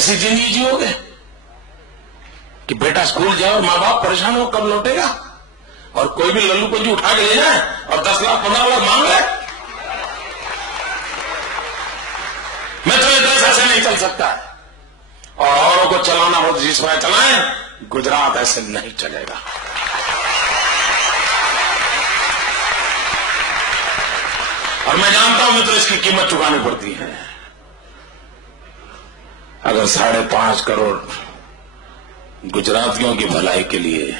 ऐसी जिंदगी जियोगे कि बेटा स्कूल जाए और माँ बाप परेशान हो कब लौटेगा, और कोई भी लल्लू पंजू उठा के ले जाए और 10 लाख 15 लाख मांग ले। मैं तो ये देश ऐसे नहीं चल सकता है, और औरों को चलाना हो तो जिस तरह चलाएं, गुजरात ऐसे नहीं चलेगा। और मैं जानता हूं मित्र, इसकी कीमत चुकानी पड़ती है। अगर 5.5 करोड़ गुजरातियों की भलाई के लिए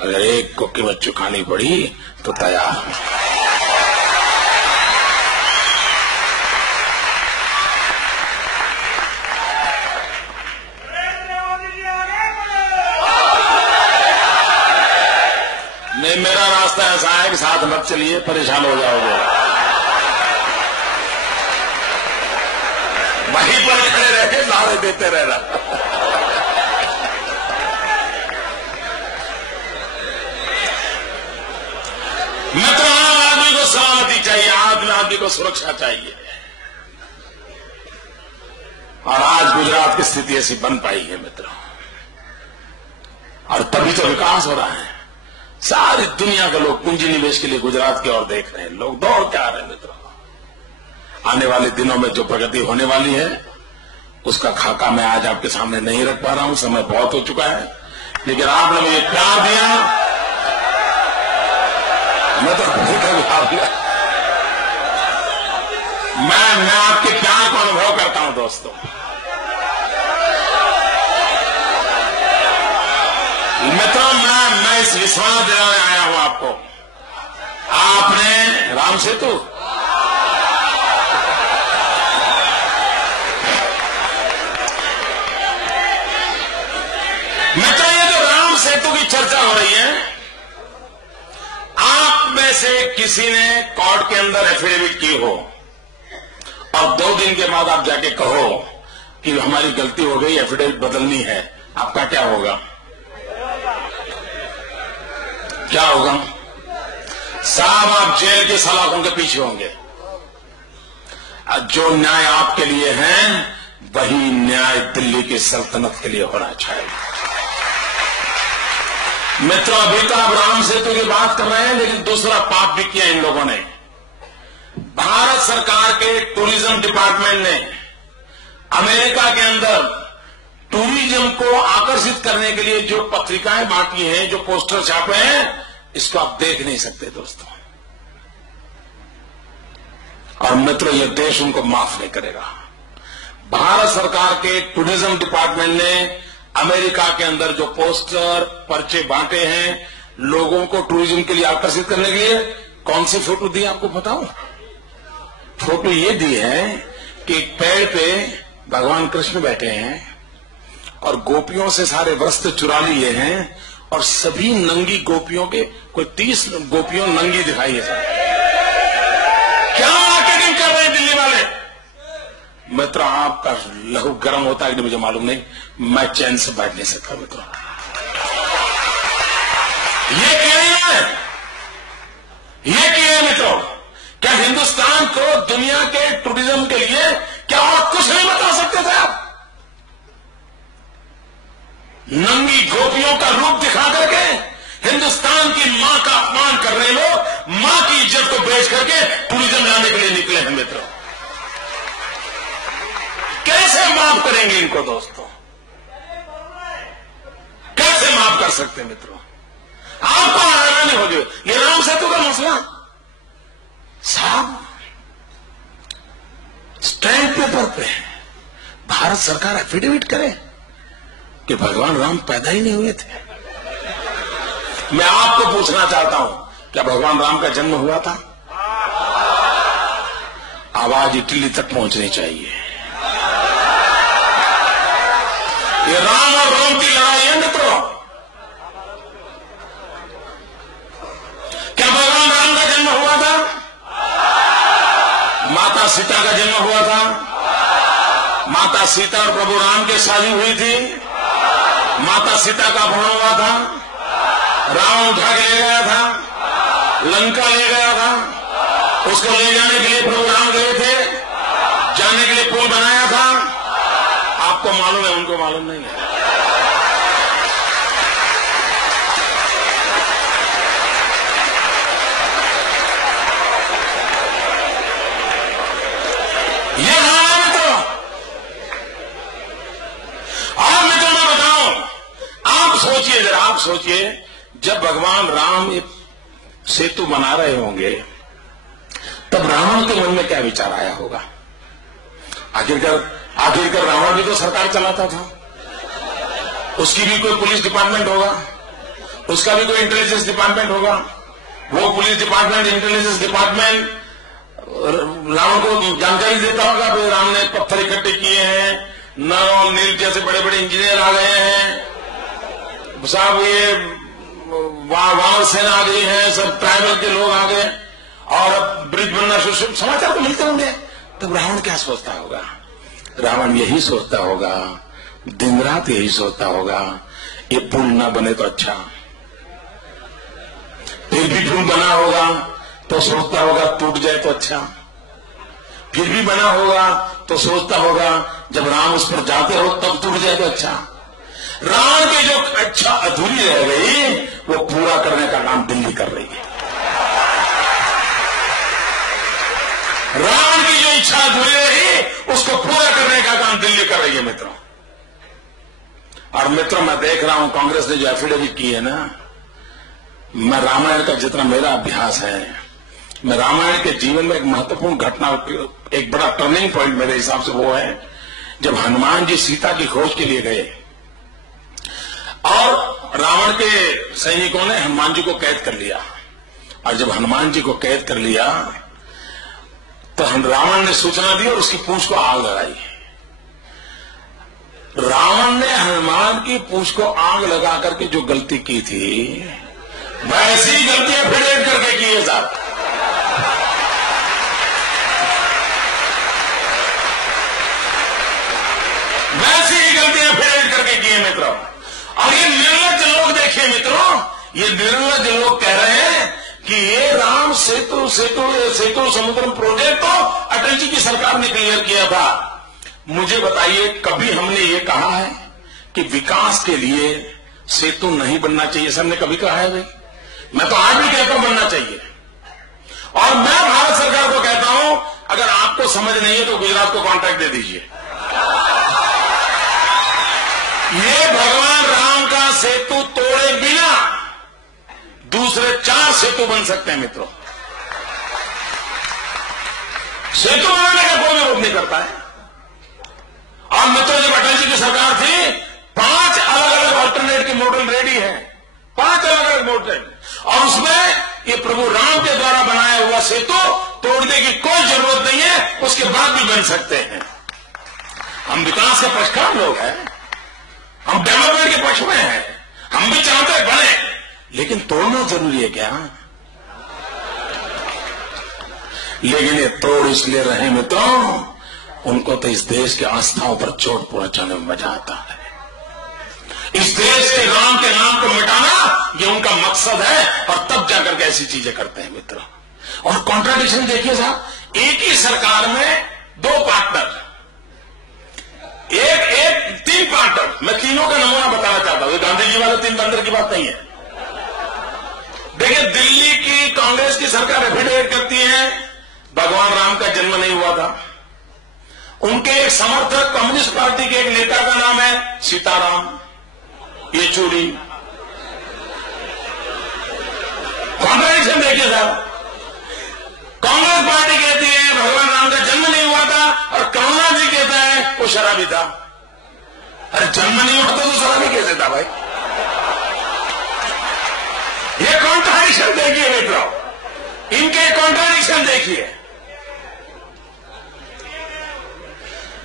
अगर एक को कीमत चुकानी पड़ी तो तैयार हूं। नहीं, मेरा रास्ता ऐसा है कि साथ मत चलिए, परेशान हो जाओगे। वहीं पर खड़े रह के नारे देते रहना। मित्र, आम आदमी को सलामती चाहिए, आम आदमी को सुरक्षा चाहिए, और आज गुजरात की स्थिति ऐसी बन पाई है मित्र, और तभी तो विकास हो रहा है। सारी दुनिया के लोग पूंजी निवेश के लिए गुजरात की ओर देख रहे हैं, लोग दौड़ के आ रहे हैं मित्रों। आने वाले दिनों में जो प्रगति होने वाली है उसका खाका मैं आज आपके सामने नहीं रख पा रहा हूं, समय बहुत हो चुका है, लेकिन आपने मुझे प्यार दिया, मैं तो मैं आपके प्यार को अनुभव करता हूं दोस्तों। मित्रों, मैं इस विश्वास दिलाने आया हूं आपको, आपने राम सेतु मित्रों, ये जो राम सेतु की चर्चा हो रही है, आप में से किसी ने कोर्ट के अंदर एफिडेविट की हो और 2 दिन के बाद आप जाके कहो कि हमारी गलती हो गई, एफिडेविट बदलनी है, आपका क्या होगा? क्या होगा साहब? आप जेल के सलाखों के पीछे होंगे। जो न्याय आपके लिए है वही न्याय दिल्ली की सल्तनत के लिए होना चाहिए। मित्रों, अभी तो आप राम सेतु की बात कर रहे हैं, लेकिन दूसरा पाप भी किया इन लोगों ने। भारत सरकार के टूरिज्म डिपार्टमेंट ने अमेरिका के अंदर टूरिज्म को आकर्षित करने के लिए जो पत्रिकाएं बांटी हैं, जो पोस्टर छापे हैं, इसको आप देख नहीं सकते दोस्तों। और मित्रों, यह देश उनको माफ नहीं करेगा। भारत सरकार के टूरिज्म डिपार्टमेंट ने अमेरिका के अंदर जो पोस्टर पर्चे बांटे हैं लोगों को टूरिज्म के लिए आकर्षित करने के लिए, कौन सी फोटो दी आपको बताऊं? फोटो ये दी है कि एक पेड़ पे भगवान कृष्ण बैठे हैं और गोपियों से सारे वस्त्र चुरा लिए हैं, और सभी नंगी गोपियों के कोई 30 गोपियों नंगी दिखाई है। सर, क्या मार्केटिंग कर रहे हैं दिल्ली वाले? मित्र, आपका लहू गर्म होता है कि मुझे मालूम नहीं, मैं चैन से बैठ नहीं सकता मित्रों। ये किया है, ये किया है मित्रों। क्या हिंदुस्तान को दुनिया के टूरिज्म के लिए क्या और कुछ नहीं बता सकते थे आप? नंगी गोपियों का रूप दिखा करके हिंदुस्तान की मां का अपमान कर रहे लोग मां की इज्जत को बेच करके टूरिज्म लाने के लिए निकले हैं मित्रों। कैसे माफ करेंगे इनको दोस्तों? कैसे माफ कर सकते मित्रों? आपको हैरानी हो जाए, ये राम सेतु का मसला साहब स्टैंप पेपर पे भारत सरकार एफिडेविट करे कि भगवान राम पैदा ही नहीं हुए थे। मैं आपको पूछना चाहता हूं, क्या भगवान राम का जन्म हुआ था? आवाज इटली तक पहुंचनी चाहिए। ये राम और रोम की लड़ाई है मित्रों। क्या भगवान राम का जन्म हुआ था? माता सीता का जन्म हुआ था? माता सीता और प्रभु राम की शादी हुई थी, माता सीता का अपहरण हुआ था, रावण उठा के ले गया था, लंका ले गया था, उसको ले जाने के लिए प्रभु राम गए थे, जाने के लिए पुल बनाया था। आपको मालूम है, उनको मालूम नहीं है। ये हाँ मित्रों, और मित्रों मैं बताऊं, आप सोचिए जरा, आप सोचिए जब भगवान राम एक सेतु बना रहे होंगे तब रावण के मन में क्या विचार आया होगा। आखिरकार रावण भी तो सरकार चलाता था, उसकी भी कोई पुलिस डिपार्टमेंट होगा, उसका भी कोई इंटेलिजेंस डिपार्टमेंट होगा। वो police department, intelligence department Ravan को जानकारी देता होगा भाई राम ने पत्थर इकट्ठे किए हैं, नर और नील जैसे बड़े बड़े इंजीनियर आ गए हैं साहब, ये वानर सेना आ गई है, सब ट्राइबल के लोग आ गए और अब ब्रिज बनना शुरू, समाचार तो मिलते होंगे। तब रावण क्या सोचता होगा? रावण यही सोचता होगा, दिन रात यही सोचता होगा, ये पुल ना बने तो अच्छा। फिर भी पुल बना होगा तो सोचता होगा टूट जाए तो अच्छा। फिर भी बना होगा तो सोचता होगा जब राम उस पर जाते हो तब टूट जाए तो अच्छा। रावण की जो अच्छा अधूरी रह गई वो पूरा करने का काम दिल्ली कर रही है। रावण की जो इच्छा अधूरी रही उसको पूरा करने का काम दिल्ली कर रही है मित्रों। और मित्रों मैं देख रहा हूं कांग्रेस ने जो एफिडेविट की है ना, मैं रामायण का जितना मेरा अभ्यास है, मैं रामायण के जीवन में एक महत्वपूर्ण घटना, एक बड़ा टर्निंग पॉइंट मेरे हिसाब से वो है जब हनुमान जी सीता की खोज के लिए गए और रावण के सैनिकों ने हनुमान जी को कैद कर लिया। और जब हनुमान जी को कैद कर लिया तो रावण ने सूचना दी और उसकी पूंछ को आग लगाई। रावण ने हनुमान की पूंछ को आग लगा करके जो गलती की थी वैसी गलतियां फिर एक करके की है साहब। वैसी ही गलतियां फिर एक करके की है मित्रों। और ये निर्लज लोग देखिए मित्रों, ये निर्लज लोग कह रहे हैं कि ये राम सेतु समुद्रम प्रोजेक्ट तो अटल जी की सरकार ने क्लियर किया था। मुझे बताइए कभी हमने ये कहा है कि विकास के लिए सेतु नहीं बनना चाहिए? सर ने कभी कहा है भाई? मैं तो आज भी कहता हूं बनना चाहिए। और मैं भारत सरकार को कहता हूं अगर आपको समझ नहीं है तो गुजरात को कॉन्ट्रैक्ट दे दीजिए। ये भगवान राम का सेतु तोड़े बिना दूसरे 4 सेतु बन सकते हैं मित्रों। सेतु बनाने का कोई विरोध नहीं करता है। और मित्रों जब अटल जी की सरकार थी 5 अलग अलग ऑल्टरनेट के मॉडल रेडी है, 5 अलग अलग मॉडल, और उसमें ये प्रभु राम के द्वारा बनाया हुआ सेतु तोड़ने की कोई जरूरत नहीं है, उसके बाद भी बन सकते हैं। हम विकास के पक्षकार लोग हैं, हम डेवलपमेंट के पक्ष में हैं, हम भी चाहते हैं बने, लेकिन तोड़ना जरूरी है क्या? लेकिन ये तोड़ इसलिए रहे मित्रों, उनको तो इस देश के आस्थाओं पर चोट पहुंचाने में मजा आता है। इस देश के राम के नाम को मिटाना ये उनका मकसद है, और तब जाकर के ऐसी चीजें करते हैं मित्रों। और कॉन्ट्राडिक्शन देखिए साहब, एक ही सरकार में 2 पार्टनर, एक 3 पार्टनर। मैं तीनों का नमूना बताना चाहता हूं, गांधी जी वाले 3 बंदर की बात नहीं है। देखिए दिल्ली की कांग्रेस की सरकार एफिडेविट करती है भगवान राम का जन्म नहीं हुआ था। उनके एक समर्थक कम्युनिस्ट पार्टी के एक नेता का नाम है सीताराम येचुरी। कॉन्ट्राडिक्शन देखिए साहब, कांग्रेस पार्टी कहती है भगवान राम का जन्म नहीं हुआ था और करुणा जी कहता है वो शराबी था। अरे जन्म नहीं होता तो शराबी कैसे था भाई? ये कॉन्ट्राडिक्शन देखिए मित्रों, इनके कॉन्ट्राडिक्शन देखिए।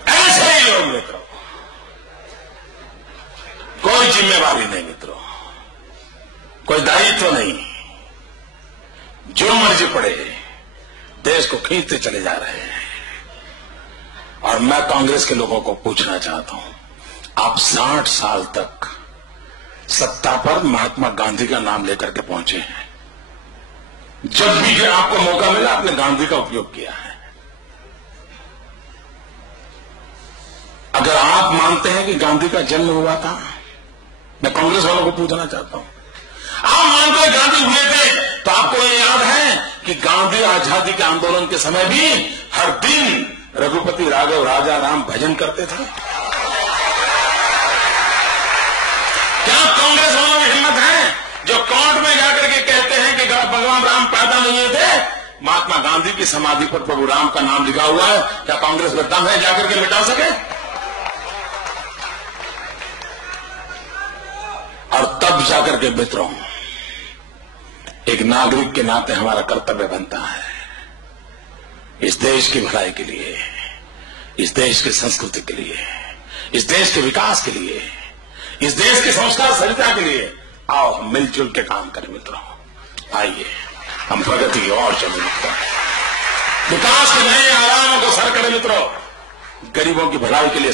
ऐसे ही लोग मित्रों, कोई जिम्मेवारी नहीं मित्रों, कोई दायित्व नहीं, जो मर्जी पड़े देश को खींचते चले जा रहे हैं। और मैं कांग्रेस के लोगों को पूछना चाहता हूं, आप 60 साल तक सत्ता पर महात्मा गांधी का नाम लेकर के पहुंचे हैं। जब भी आपको मौका मिला आपने गांधी का उपयोग किया है। अगर आप मानते हैं कि गांधी का जन्म हुआ था, मैं कांग्रेस वालों को पूछना चाहता हूं, आप मानते हैं गांधी हुए थे, तो आपको ये याद है कि गांधी आजादी के आंदोलन के समय भी हर दिन रघुपति राघव राजा राम भजन करते थे? क्या कांग्रेस वालों में हिम्मत है जो कोर्ट में जाकर के कहते हैं कि भगवान राम पैदा नहीं हुए थे, महात्मा गांधी की समाधि पर प्रभु राम का नाम लिखा हुआ है, क्या कांग्रेस में दम है जाकर के मिटा सके? और तब जाकर के मित्रों, एक नागरिक के नाते हमारा कर्तव्य बनता है इस देश की भलाई के लिए, इस देश की संस्कृति के लिए, इस देश के विकास के लिए, इस देश के संस्कार सरिता के लिए आओ हम मिलजुल के काम करें मित्रों। आइए हम प्रगति की ओर चलें मित्रों, विकास के नए आयामों को सर करें मित्रों, गरीबों की भलाई के लिए